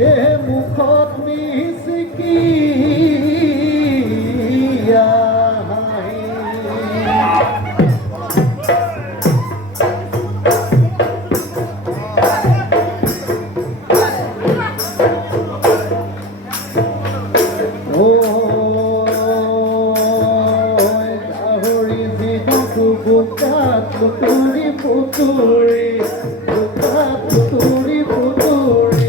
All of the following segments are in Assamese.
এ মুখত মিচিকি পুতুৰি পুতুৰি পুতুৰি পুতুৰি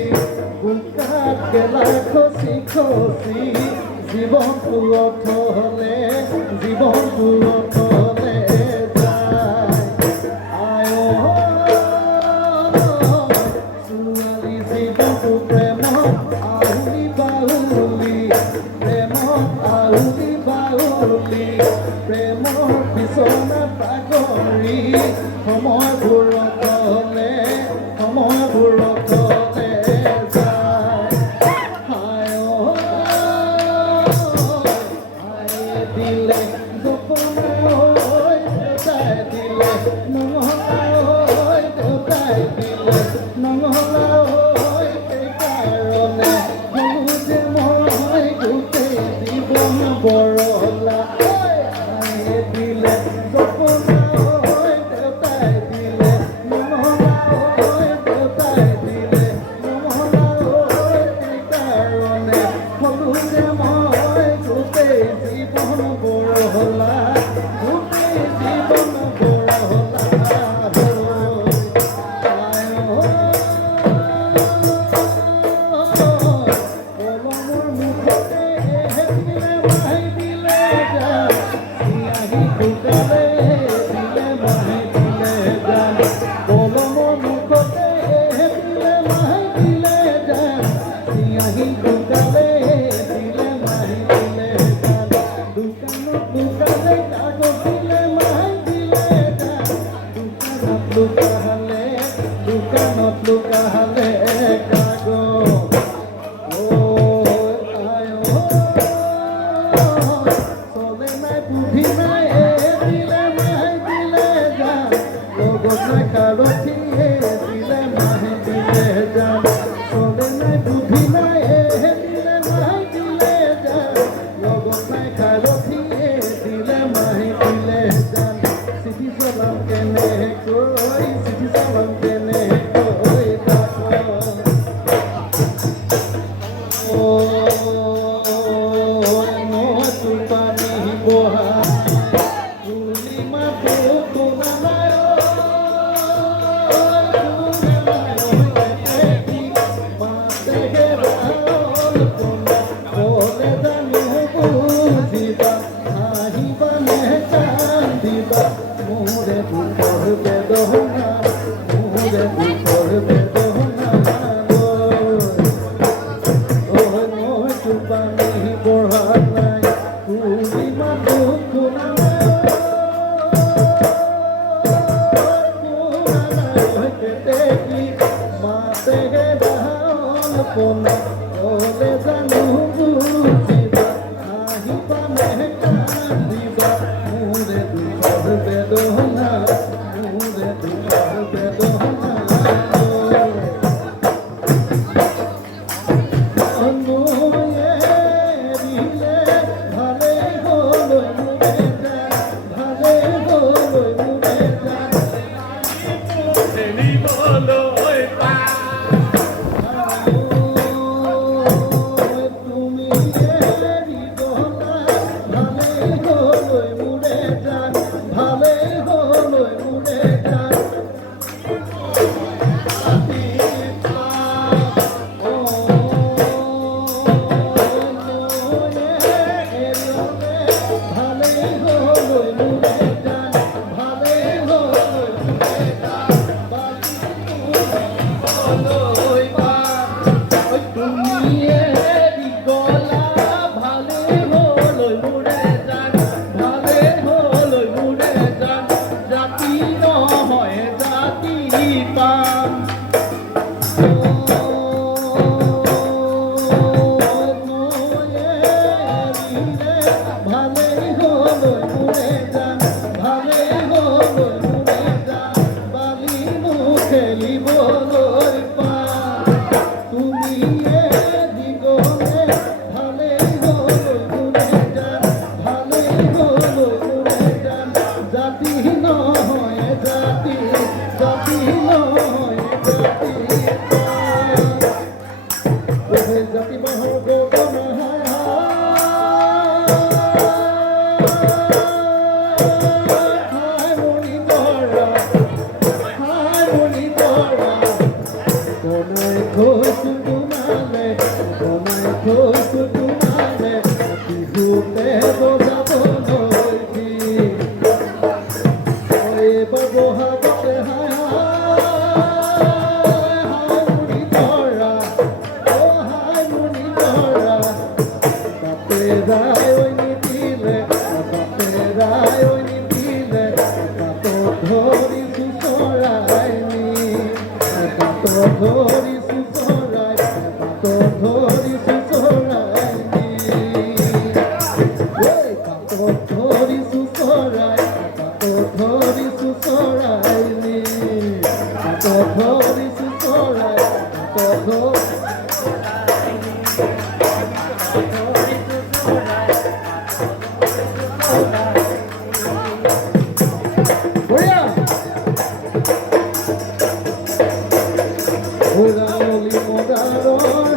বুকাত গেলা খচি খচি জীৱনটো অথলে জীৱনটো অথলে যায় আয় ছোৱালী জীৱনটো প্ৰেমত আউলি বাউলি প্ৰেমত আউলি বাউলি প্ৰেমৰ বিচনা পাগৰি সময়বোৰত হ'লে সময়বোৰত হ'লে যায় হায় দিলে দেউতাই দিলে নঙলা দেউতাই দিলে নঙলা সেইকাৰণে হ'লো যে মই গোটেই জীৱন বৰলা দিলে দেউতাই দিলে দেউতাই দিলে সেইকাৰণে হ'লো যে মই গোটেই জীৱন বৰহলা গোটেই জীৱন বৰহলা কলমৰ মুখতে দিলে মাই দিলে চিয়াহী ঢুকালে দিলে মাই দিলে গান কলমৰ মুখতে দিলে মাই দিলে গান চিয়াহী ঢুকালে দিলে মাই দিলে গান দোকানত দোকানে কাগজ দিলে মাই দিলে গান দোকানত লুকালে কাগজ চলে নাই বুদ্ধি নাই দিলে মাই দিলে যান লগত নাই কাৰথিয়ে দিলে মাই দিলে যান চলে নাই বুদ্ধি নাই দিলে মাই দিলে যান লগত নাই কাৰথিয়ে দিলে মাই দিলে যান চিঠি চলাম কেনেকৈ চিঠি চলাম কেনেকৈ জাতি মহল গগন হায় হায় মনি ধরা হায় মনি ধরা কোনায় খোসু তোমালে কোনায় খোসু তোমালে বিহুতে বজাবো নইবি ওই বহাগতে হায় হায় মনি ধরা ও হায় মনি ধরা বাপে রায় ওই নিদিলে বাপে রায় ওই নিদিলে বাপ ধরি সুসরাইনি বাপ ধরি সুসরাই বাপ ধরি সুসরাইনি ওই বাপ ধরি সুসরাই বাপ ধরি সুসরাইনি বাপ ধরি সুসরাই বাপ ধরি Oya! Oya oli modaro